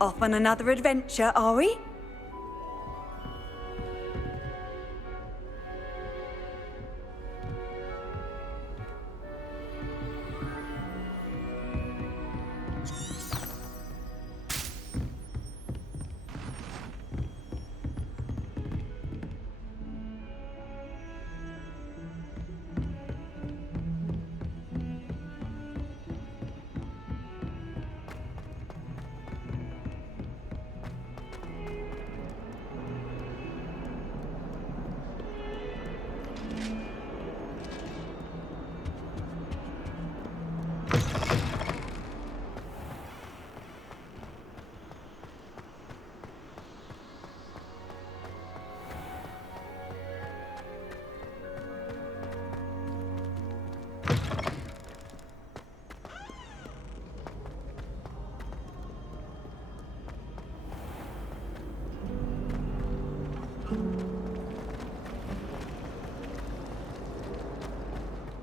off on another adventure, are we?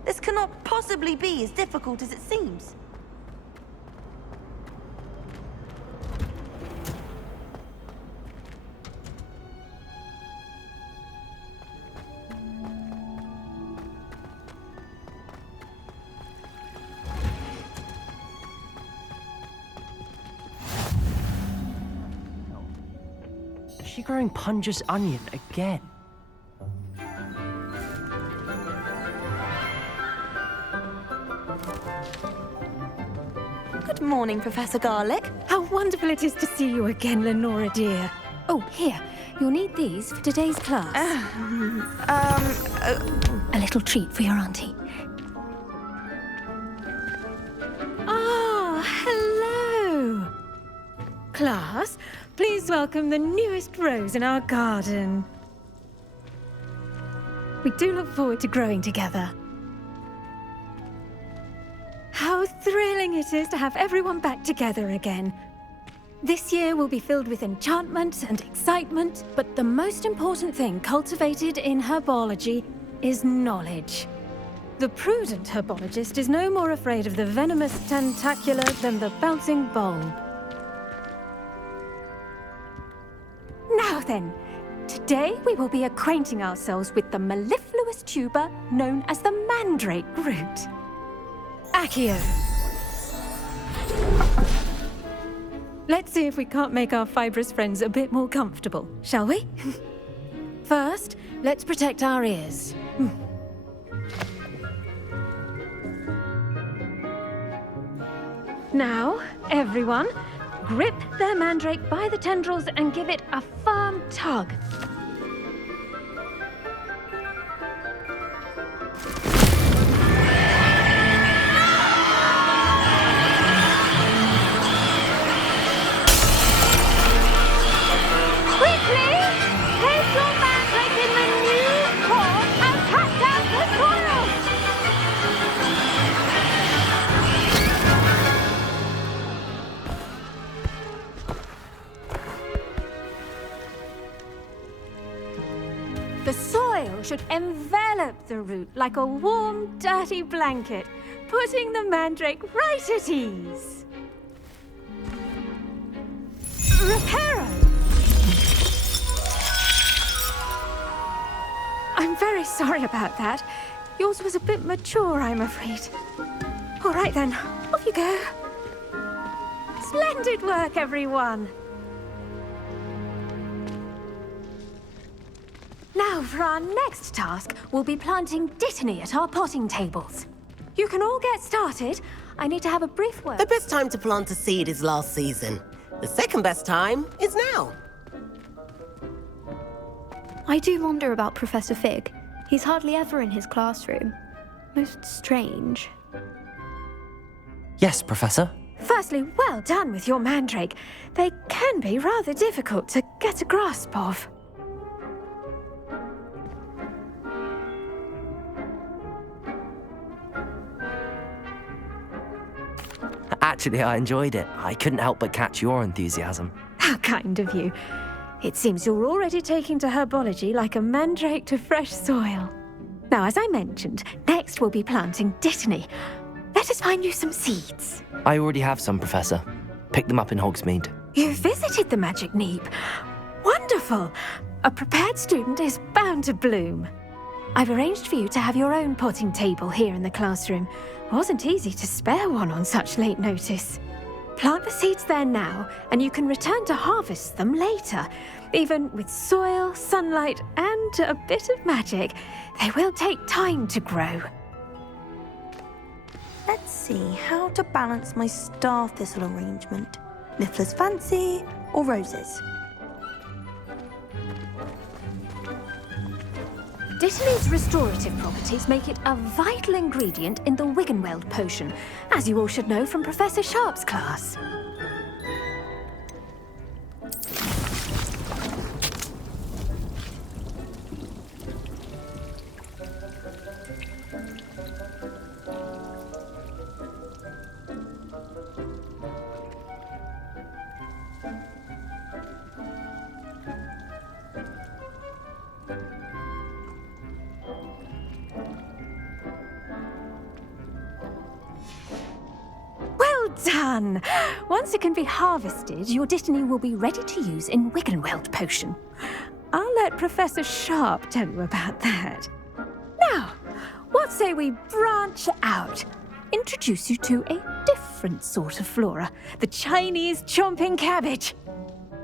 This cannot possibly be as difficult as it seems. Is she growing Punja's onion again? Good morning, Professor Garlic. How wonderful it is to see you again, Lenora dear. Oh, here. You'll need these for today's class. A little treat for your auntie. Ah, hello. Class, please welcome the newest rose in our garden. We do look forward to growing together. How thrilling it is to have everyone back together again. This year will be filled with enchantment and excitement, but the most important thing cultivated in herbology is knowledge. The prudent herbologist is no more afraid of the venomous tentacular than the bouncing bulb. Now then, today we will be acquainting ourselves with the mellifluous tuber known as the mandrake root. Accio. Let's see if we can't make our fibrous friends a bit more comfortable, shall we? First, let's protect our ears. Now, everyone, grip their mandrake by the tendrils and give it a firm tug. The soil should envelop the root like a warm, dirty blanket, putting the mandrake right at ease. Reparo! I'm very sorry about that. Yours was a bit mature, I'm afraid. All right then, off you go. Splendid work, everyone! Now, for our next task, we'll be planting dittany at our potting tables. You can all get started. I need to have a brief word. The best time to plant a seed is last season. The second best time is now. I do wonder about Professor Fig. He's hardly ever in his classroom. Most strange. Yes, Professor. Firstly, well done with your mandrake. They can be rather difficult to get a grasp of. Actually, I enjoyed it. I couldn't help but catch your enthusiasm. How kind of you. It seems you're already taking to herbology like a mandrake to fresh soil. Now, as I mentioned, next we'll be planting dittany. Let us find you some seeds. I already have some, Professor. Pick them up in Hogsmeade. You visited the Magic Neep. Wonderful! A prepared student is bound to bloom. I've arranged for you to have your own potting table here in the classroom. Wasn't easy to spare one on such late notice. Plant the seeds there now, and you can return to harvest them later. Even with soil, sunlight, and a bit of magic, they will take time to grow. Let's see how to balance my star thistle arrangement. Niffler's fancy or roses? Dittany's restorative properties make it a vital ingredient in the Wiggenweld potion, as you all should know from Professor Sharp's class. Done! Once it can be harvested, your Dittany will be ready to use in Wiggenweld potion. I'll let Professor Sharp tell you about that. Now, what say we branch out? Introduce you to a different sort of flora, the Chinese chomping cabbage.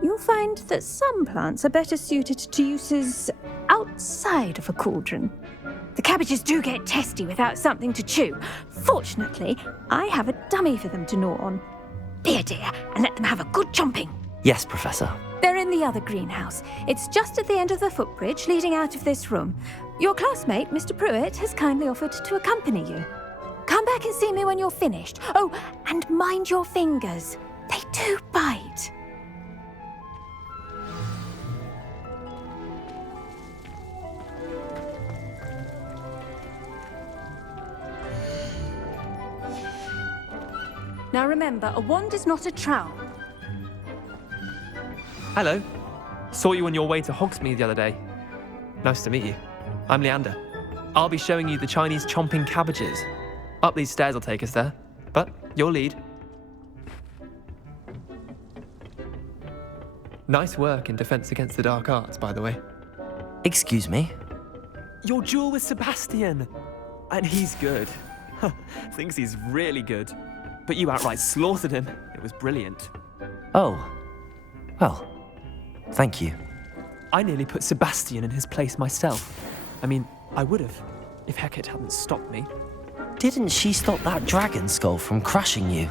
You'll find that some plants are better suited to uses outside of a cauldron. The cabbages do get testy without something to chew. Fortunately, I have a dummy for them to gnaw on. Be a dear and let them have a good chomping. Yes, Professor. They're in the other greenhouse. It's just at the end of the footbridge leading out of this room. Your classmate, Mr. Pruitt, has kindly offered to accompany you. Come back and see me when you're finished. Oh, and mind your fingers. They do bite. Now remember, a wand is not a trowel. Hello. Saw you on your way to Hogsmeade the other day. Nice to meet you. I'm Leander. I'll be showing you the Chinese chomping cabbages. Up these stairs will take us there, but your lead. Nice work in Defense Against the Dark Arts, by the way. Excuse me? Your duel with Sebastian! And he's good. Thinks he's really good. But you outright slaughtered him. It was brilliant. Oh. Well, thank you. I nearly put Sebastian in his place myself. I mean, I would have, if Hecate hadn't stopped me. Didn't she stop that dragon skull from crushing you?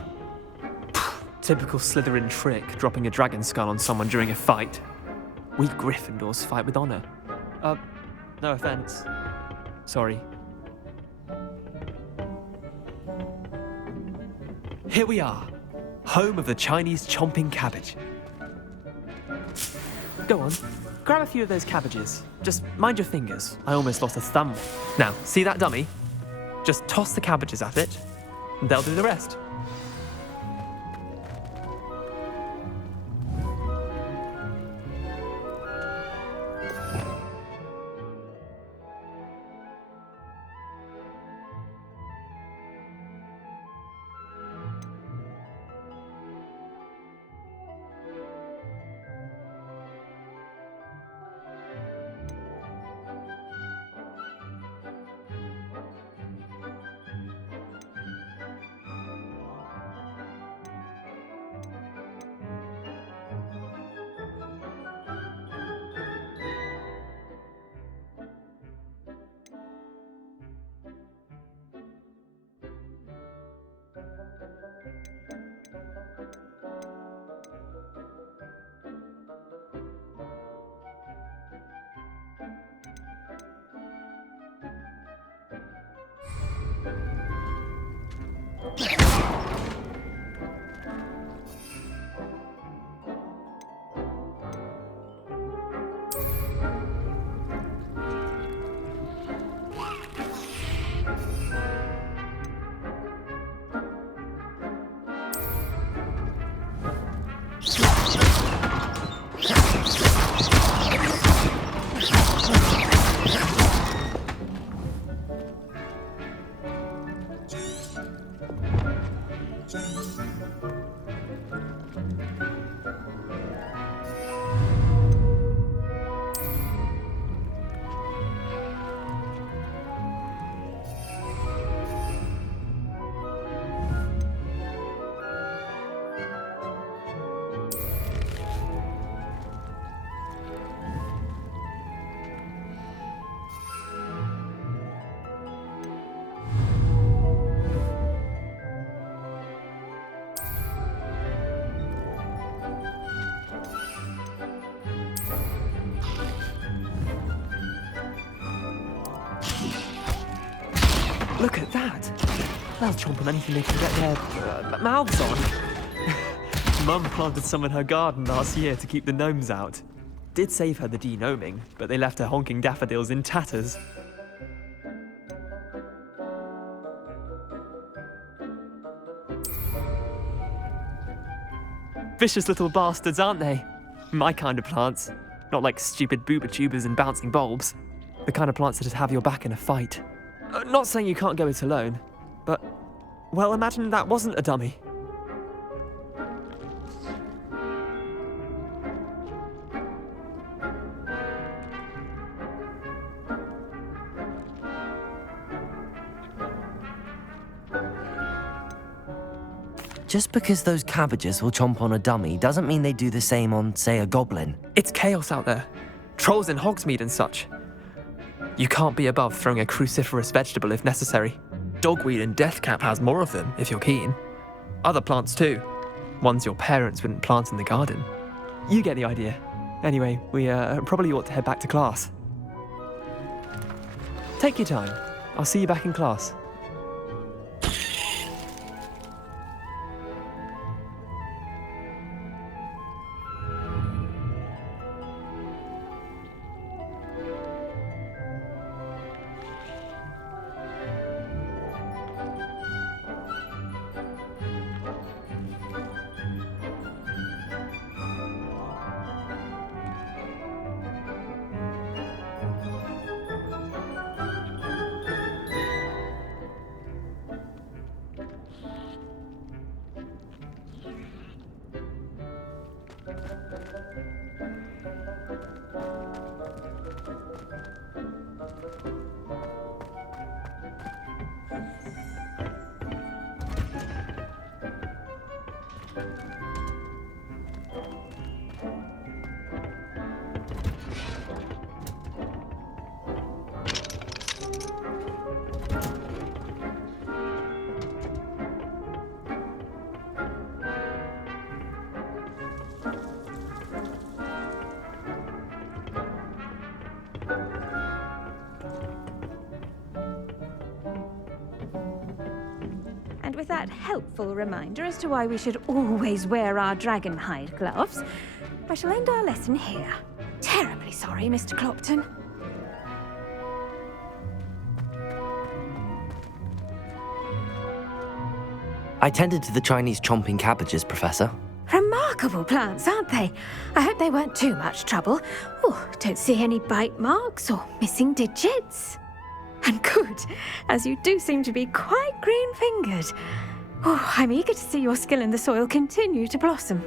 Typical Slytherin trick, dropping a dragon skull on someone during a fight. We Gryffindors fight with honor. No offense. Sorry. Here we are, home of the Chinese chomping cabbage. Go on, grab a few of those cabbages. Just mind your fingers. I almost lost a thumb. Now, see that dummy? Just toss the cabbages at it, and they'll do the rest. Look at that. They'll chomp on anything they can get their mouths on. Mum planted some in her garden last year to keep the gnomes out. Did save her the de-gnoming, but they left her honking daffodils in tatters. Vicious little bastards, aren't they? My kind of plants. Not like stupid booba tubers and bouncing bulbs. The kind of plants that just have your back in a fight. Not saying you can't go it alone, but, well, imagine that wasn't a dummy. Just because those cabbages will chomp on a dummy doesn't mean they do the same on, say, a goblin. It's chaos out there. Trolls in Hogsmeade and such. You can't be above throwing a cruciferous vegetable if necessary. Dogweed and deathcap has more of them, if you're keen. Other plants too. Ones your parents wouldn't plant in the garden. You get the idea. Anyway, we probably ought to head back to class. Take your time. I'll see you back in class. And with that helpful reminder as to why we should always wear our dragon hide gloves, I shall end our lesson here. Terribly sorry, Mr. Clopton. I tended to the Chinese chomping cabbages, Professor. Remarkable plants, aren't they? I hope they weren't too much trouble. Oh, don't see any bite marks or missing digits. And good, as you do seem to be quite green-fingered. Oh, I'm eager to see your skill in the soil continue to blossom.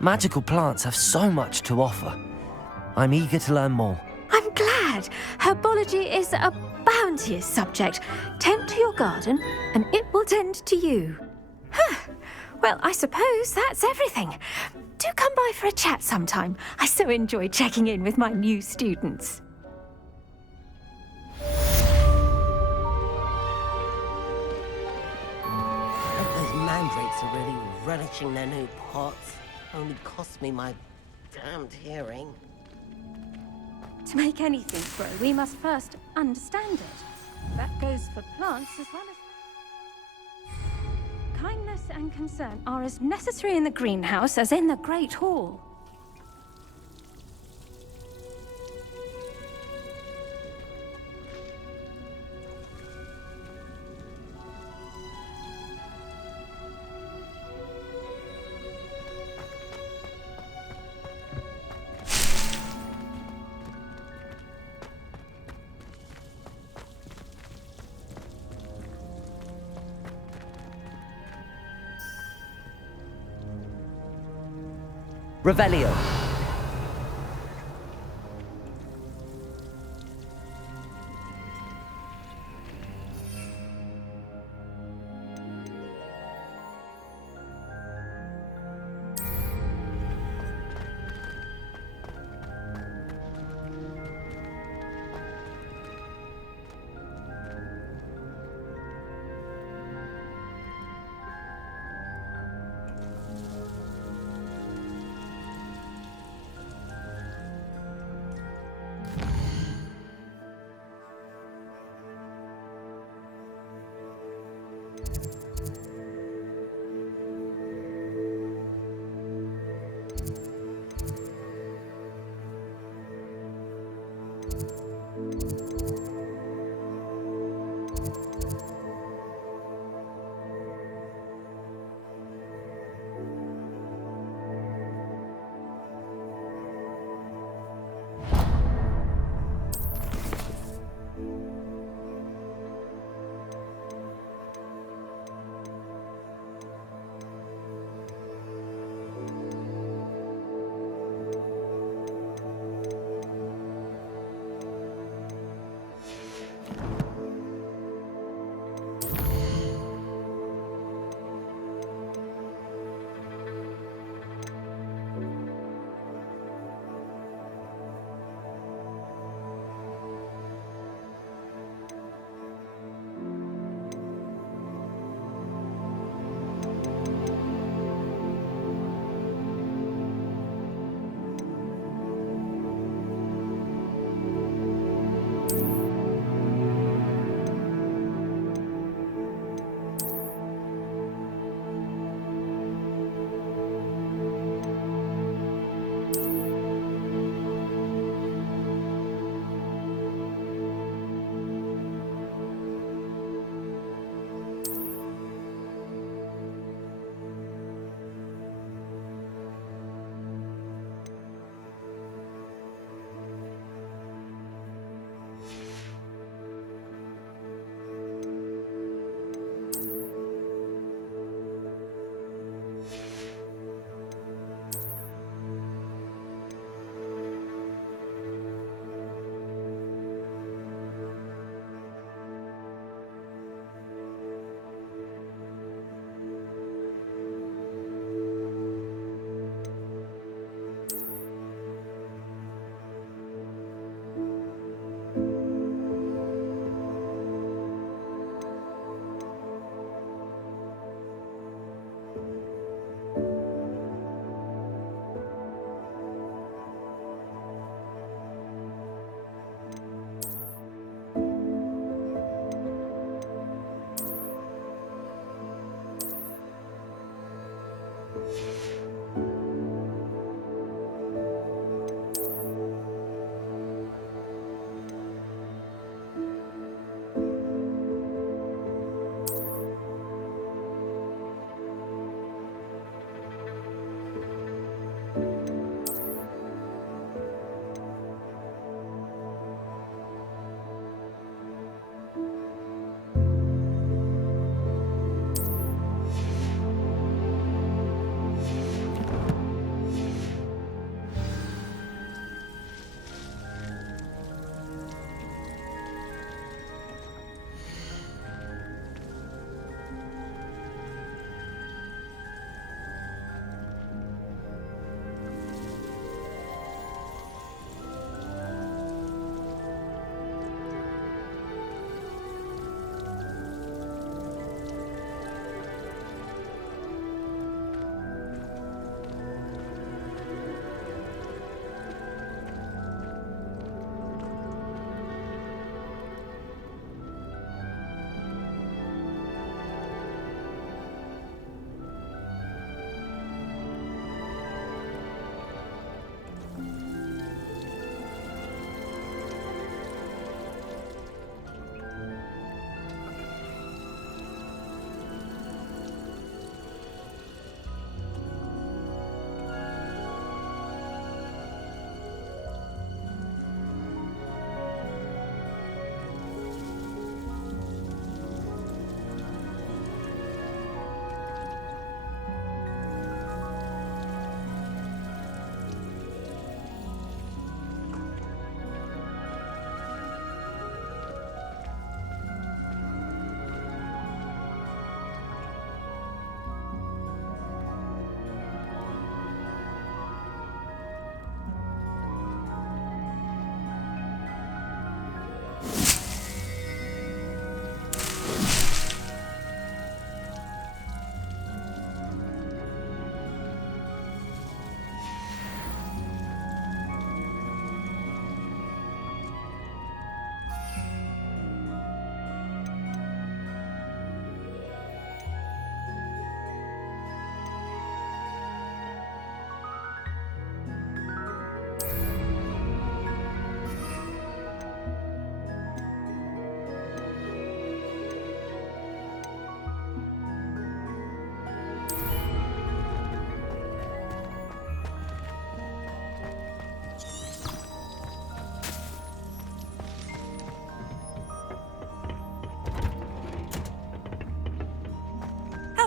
Magical plants have so much to offer. I'm eager to learn more. I'm glad. Herbology is a bounteous subject. Tend to your garden, and it will tend to you. Huh. Well, I suppose that's everything. Do come by for a chat sometime. I so enjoy checking in with my new students. Those mandrakes are really relishing their new pots. Only cost me my damned hearing. To make anything grow, we must first understand it. That goes for plants as well as... Kindness and concern are as necessary in the greenhouse as in the Great Hall. Revelio.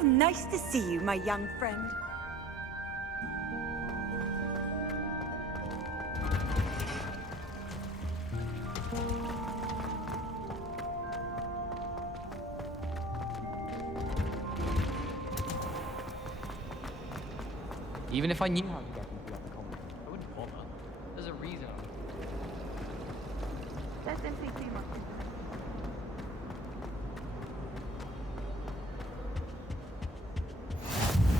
nice to see you, my young friend. Even if I knew how to get into the other colony, I wouldn't bother. There's a reason. Let them say too much.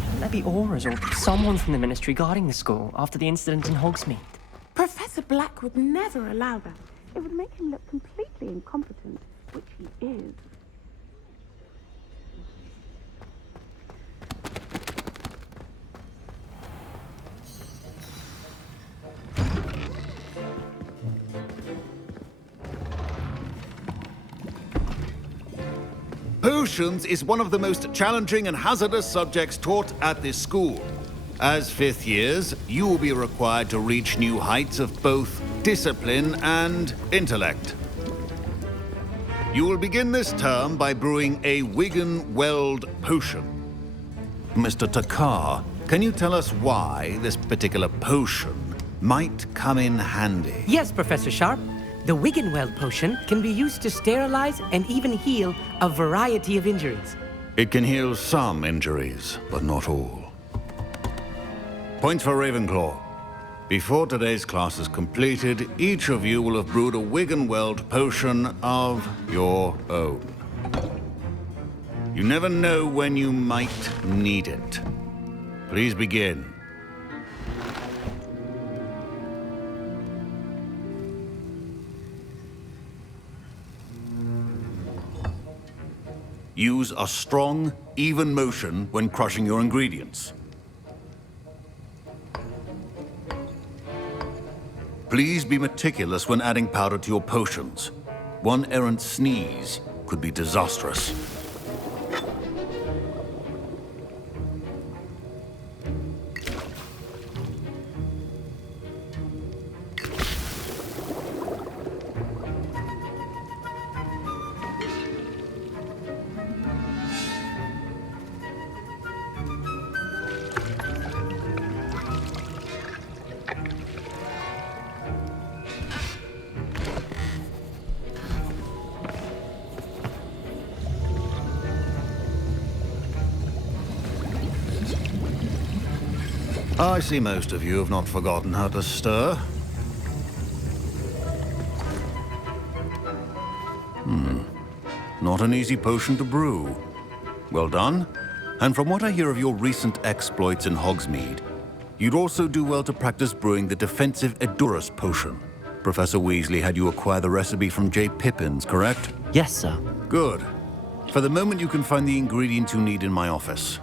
Shouldn't there be auras or someone from the Ministry guarding the school after the incident in Hogsmeade? Professor Black would never allow that. It would make him look completely incompetent, which he is. Potions is one of the most challenging and hazardous subjects taught at this school. As fifth years, you will be required to reach new heights of both discipline and intellect. You will begin this term by brewing a Wigan-Weld potion. Mr. Takar, can you tell us why this particular potion might come in handy? Yes, Professor Sharp. The Wigan-Weld potion can be used to sterilize and even heal a variety of injuries. It can heal some injuries, but not all. Points for Ravenclaw. Before today's class is completed, each of you will have brewed a Wigan-Weld potion of your own. You never know when you might need it. Please begin. Use a strong, even motion when crushing your ingredients. Please be meticulous when adding powder to your potions. One errant sneeze could be disastrous. I see most of you have not forgotten how to stir. Not an easy potion to brew. Well done. And from what I hear of your recent exploits in Hogsmeade, you'd also do well to practice brewing the defensive Edurus potion. Professor Weasley had you acquire the recipe from J. Pippins, correct? Yes, sir. Good. For the moment, you can find the ingredients you need in my office.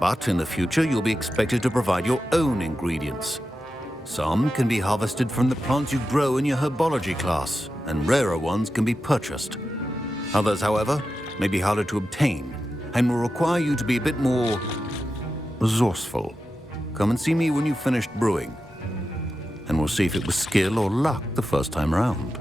But in the future, you'll be expected to provide your own ingredients. Some can be harvested from the plants you grow in your herbology class, and rarer ones can be purchased. Others, however, may be harder to obtain, and will require you to be a bit more resourceful. Come and see me when you've finished brewing, and we'll see if it was skill or luck the first time around.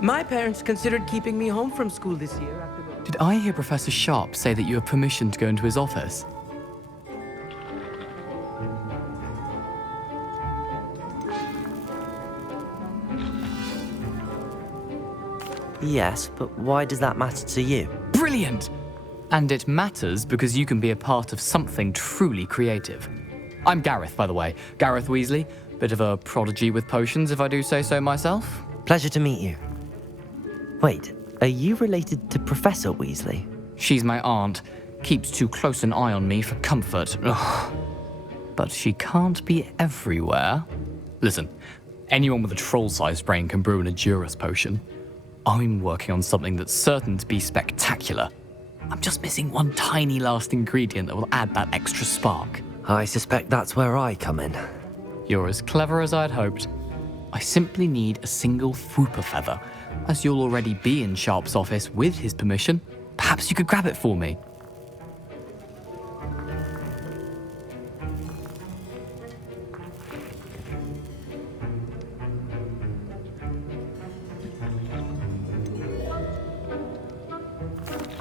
My parents considered keeping me home from school this year after the... Did I hear Professor Sharp say that you have permission to go into his office? Yes, but why does that matter to you? Brilliant! And it matters because you can be a part of something truly creative. I'm Gareth, by the way. Gareth Weasley. Bit of a prodigy with potions, if I do say so myself. Pleasure to meet you. Wait, are you related to Professor Weasley? She's my aunt. Keeps too close an eye on me for comfort. Ugh. But she can't be everywhere. Listen, anyone with a troll-sized brain can brew an Edurus potion. I'm working on something that's certain to be spectacular. I'm just missing one tiny last ingredient that will add that extra spark. I suspect that's where I come in. You're as clever as I'd hoped. I simply need a single Fwooper feather. As you'll already be in Sharp's office with his permission, perhaps you could grab it for me.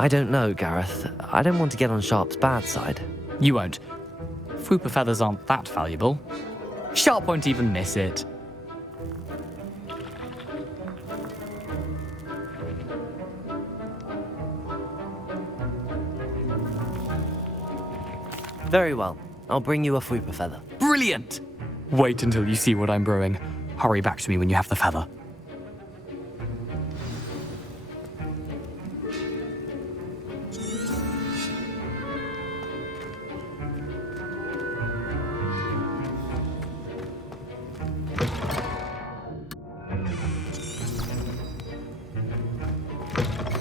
I don't know, Gareth. I don't want to get on Sharp's bad side. You won't. Fwooper feathers aren't that valuable. Sharp won't even miss it. Very well. I'll bring you a Fwooper feather. Brilliant! Wait until you see what I'm brewing. Hurry back to me when you have the feather.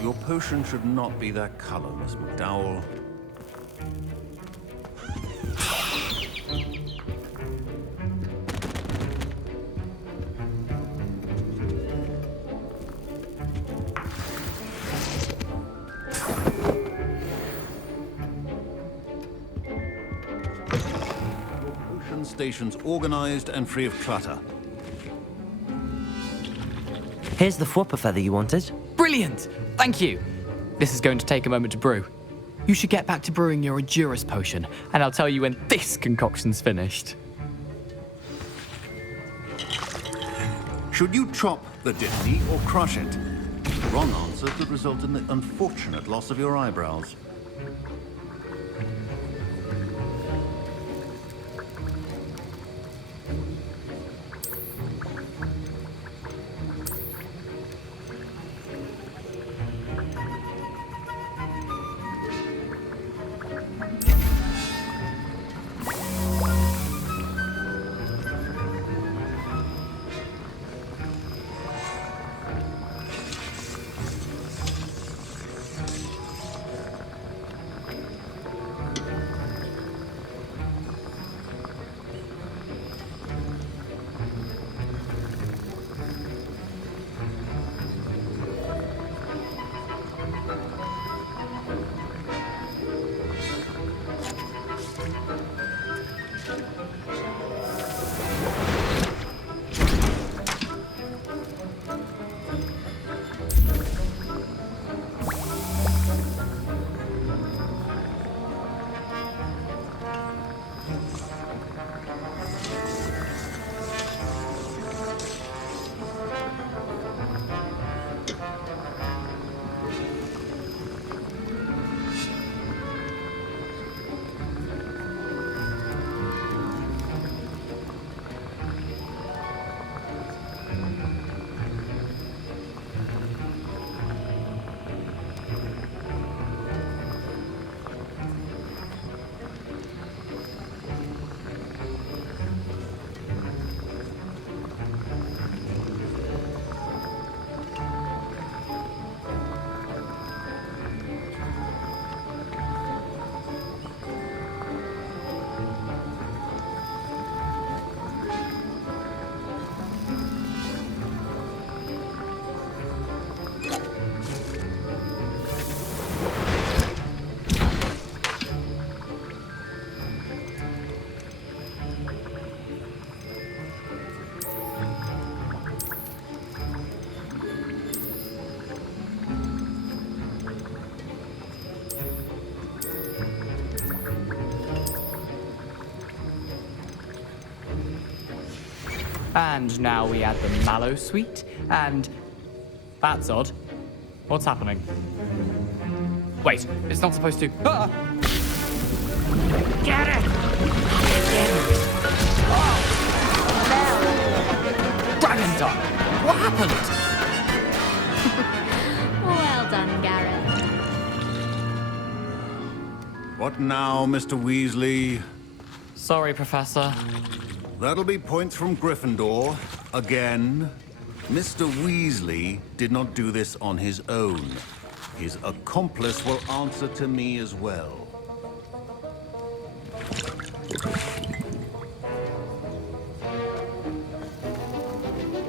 Your potion should not be that color, Miss McDowell. Stations organized and free of clutter. Here's the Fwooper feather you wanted. Brilliant! Thank you! This is going to take a moment to brew. You should get back to brewing your Edurus potion, and I'll tell you when this concoction's finished. Should you chop the Dittany or crush it? The wrong answer could result in the unfortunate loss of your eyebrows. And now we add the mallow sweet, and... That's odd. What's happening? Wait, it's not supposed to... Ah! Get it! Dragon Dog! What happened? Well done, Gareth. What now, Mr. Weasley? Sorry, Professor. That'll be points from Gryffindor. Again. Mr. Weasley did not do this on his own. His accomplice will answer to me as well.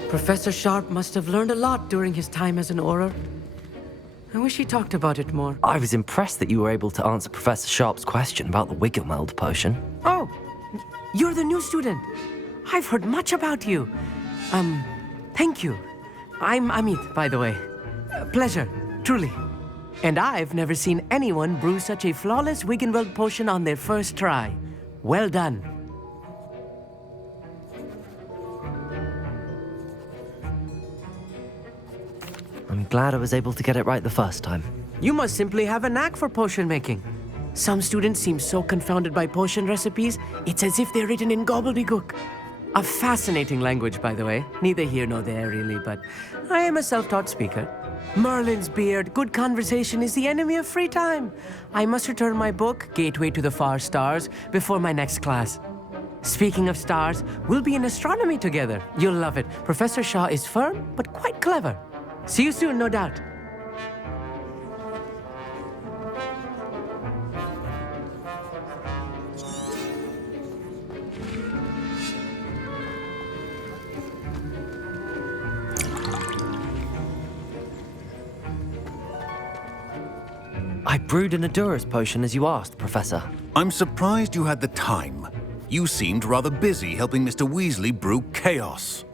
Professor Sharp must have learned a lot during his time as an Auror. I wish he talked about it more. I was impressed that you were able to answer Professor Sharp's question about the Wiggenweld potion. Oh, you're the new student. I've heard much about you. Thank you. I'm Amit, by the way. Pleasure, truly. And I've never seen anyone brew such a flawless Wiggenweld potion on their first try. Well done. I'm glad I was able to get it right the first time. You must simply have a knack for potion making. Some students seem so confounded by potion recipes, it's as if they're written in gobbledygook. A fascinating language, by the way. Neither here nor there, really, but I am a self-taught speaker. Merlin's beard, good conversation is the enemy of free time. I must return my book, Gateway to the Far Stars, before my next class. Speaking of stars, we'll be in astronomy together. You'll love it. Professor Shaw is firm, but quite clever. See you soon, no doubt. I brewed an Adurus potion as you asked, Professor. I'm surprised you had the time. You seemed rather busy helping Mr. Weasley brew chaos.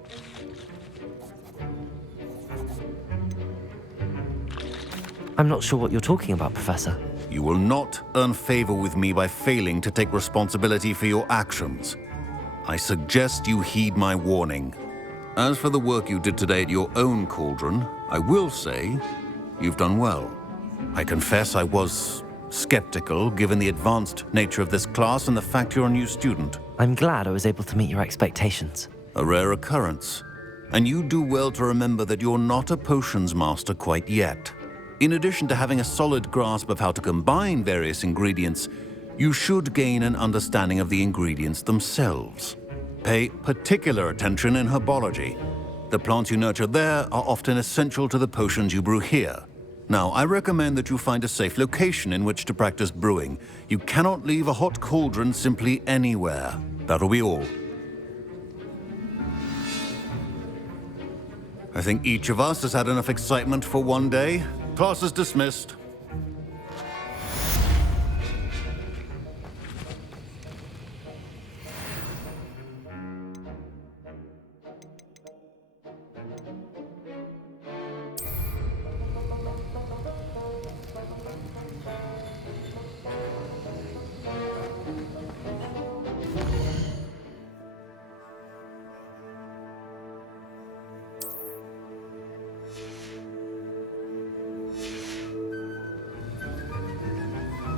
I'm not sure what you're talking about, Professor. You will not earn favor with me by failing to take responsibility for your actions. I suggest you heed my warning. As for the work you did today at your own cauldron, I will say you've done well. I confess I was skeptical, given the advanced nature of this class and the fact you're a new student. I'm glad I was able to meet your expectations. A rare occurrence. And you do well to remember that you're not a potions master quite yet. In addition to having a solid grasp of how to combine various ingredients, you should gain an understanding of the ingredients themselves. Pay particular attention in herbology. The plants you nurture there are often essential to the potions you brew here. Now, I recommend that you find a safe location in which to practice brewing. You cannot leave a hot cauldron simply anywhere. That'll be all. I think each of us has had enough excitement for one day. Class is dismissed.